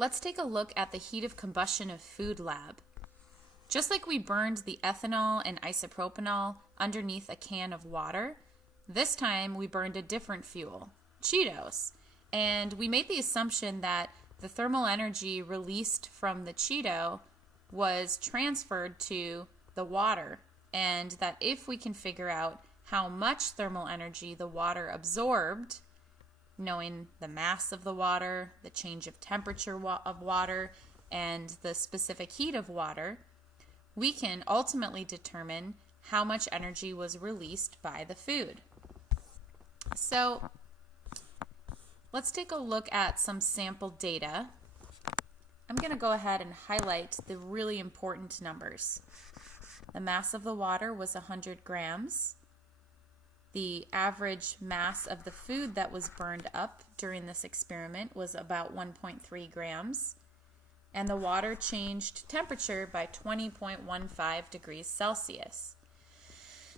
let's take a look at the heat of combustion of food lab. Just like we burned the ethanol and isopropanol underneath a can of water, this time we burned a different fuel, Cheetos. And we made the assumption that the thermal energy released from the Cheeto was transferred to the water, and that if we can figure out how much thermal energy the water absorbed, knowing the mass of the water, the change of temperature of water, and the specific heat of water, we can ultimately determine how much energy was released by the food. So let's take a look at some sample data. I'm going to go ahead and highlight the really important numbers. The mass of the water was 100 grams. The average mass of the food that was burned up during this experiment was about 1.3 grams. And the water changed temperature by 20.15 degrees Celsius.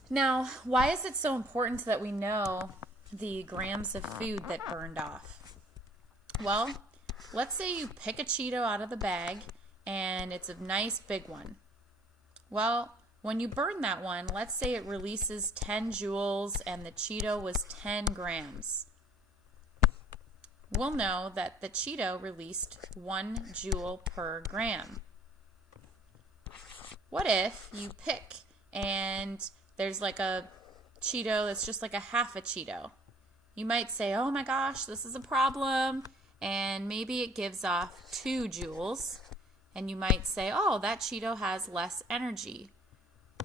Now, why is it so important that we know the grams of food that burned off? Well, let's say you pick a Cheeto out of the bag and it's a nice big one. Well, when you burn that one, let's say it releases 10 joules and the Cheeto was 10 grams. We'll know that the Cheeto released 1 joule per gram. What if you pick and there's like a Cheeto that's just like a half a Cheeto? You might say, oh my gosh, this is a problem, and maybe it gives off 2 joules, and you might say, oh, that Cheeto has less energy.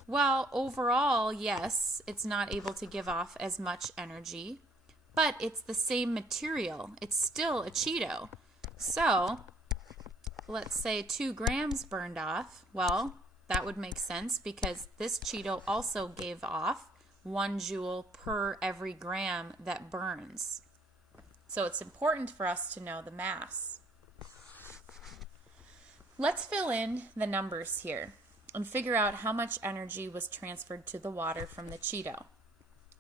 Well, overall, yes, it's not able to give off as much energy, but it's the same material. It's still a Cheeto. So, let's say 2 grams burned off. Well, that would make sense because this Cheeto also gave off 1 joule per every gram that burns. So it's important for us to know the mass. Let's fill in the numbers here and figure out how much energy was transferred to the water from the Cheeto.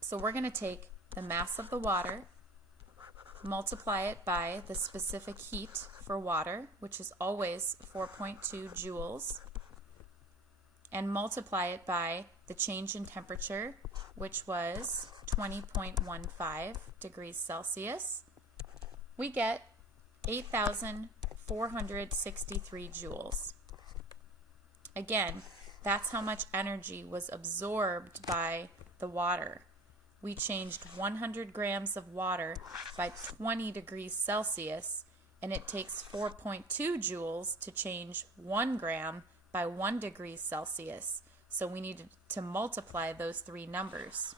So we're going to take the mass of the water, multiply it by the specific heat for water, which is always 4.2 joules, and multiply it by the change in temperature, which was 20.15 degrees Celsius. We get 8,463 joules. Again, that's how much energy was absorbed by the water. We changed 100 grams of water by 20 degrees Celsius, and it takes 4.2 joules to change 1 gram by 1 degree Celsius. So we needed to multiply those 3 numbers.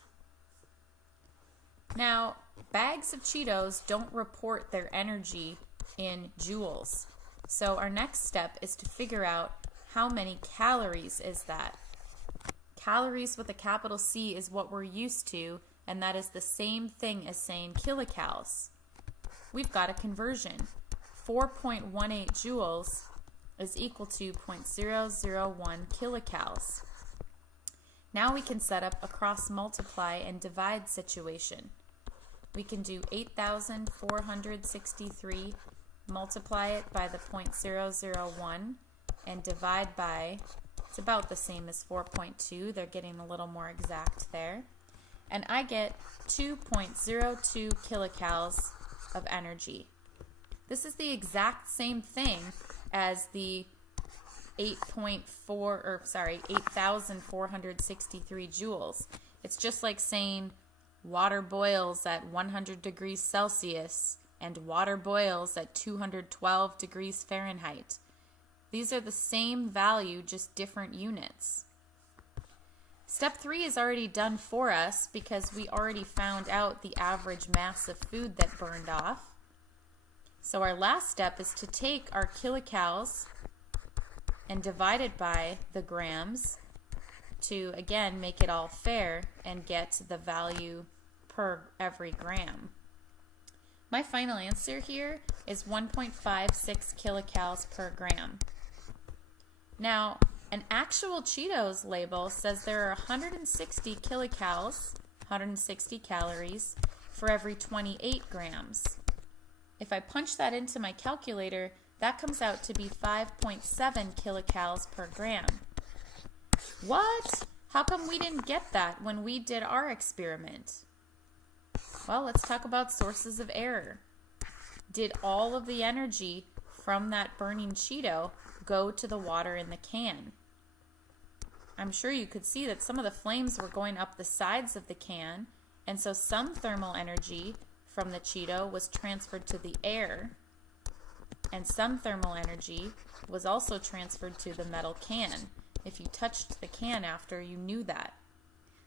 Now, bags of Cheetos don't report their energy in joules. So our next step is to figure out how many calories is that. Calories with a capital C is what we're used to, and that is the same thing as saying kilocals. We've got a conversion. 4.18 joules is equal to 0.001 kilocals. Now we can set up a cross multiply and divide situation. We can do 8,463, multiply it by the 0.001, and divide by, it's about the same as 4.2, they're getting a little more exact there. And I get 2.02 kilocals of energy. This is the exact same thing as the 8,463 joules. It's just like saying water boils at 100 degrees Celsius and water boils at 212 degrees Fahrenheit. These are the same value, just different units. Step 3 is already done for us because we already found out the average mass of food that burned off. So our last step is to take our kilocals and divide it by the grams to, again, make it all fair and get the value per every gram. My final answer here is 1.56 kilocals per gram. Now, an actual Cheetos label says there are 160 kilocals, 160 calories, for every 28 grams. If I punch that into my calculator, That comes out to be 5.7 kilocalories per gram. What? How come we didn't get that when we did our experiment? Well, let's talk about sources of error. Did all of the energy from that burning Cheeto go to the water in the can? I'm sure you could see that some of the flames were going up the sides of the can, and so some thermal energy from the Cheeto was transferred to the air, and some thermal energy was also transferred to the metal can. If you touched the can after, you knew that.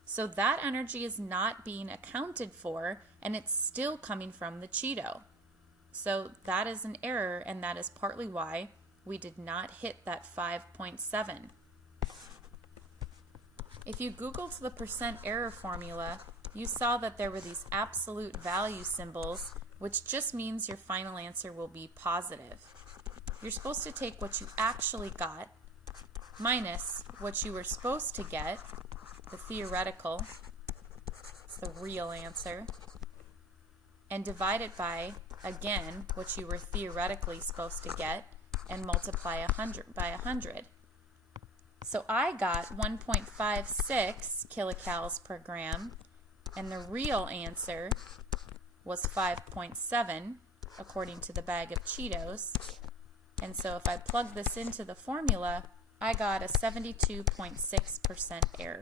So that energy is not being accounted for, and it's still coming from the Cheeto. So that is an error, and that is partly why we did not hit that 5.7. If you Googled the percent error formula, you saw that there were these absolute value symbols, which just means your final answer will be positive. You're supposed to take what you actually got minus what you were supposed to get, the theoretical, it's the real answer, and divide it by, again, what you were theoretically supposed to get, and multiply 100 by 100. So I got 1.56 kilocalories per gram, and the real answer was 5.7, according to the bag of Cheetos. And so if I plug this into the formula, I got a 72.6% error.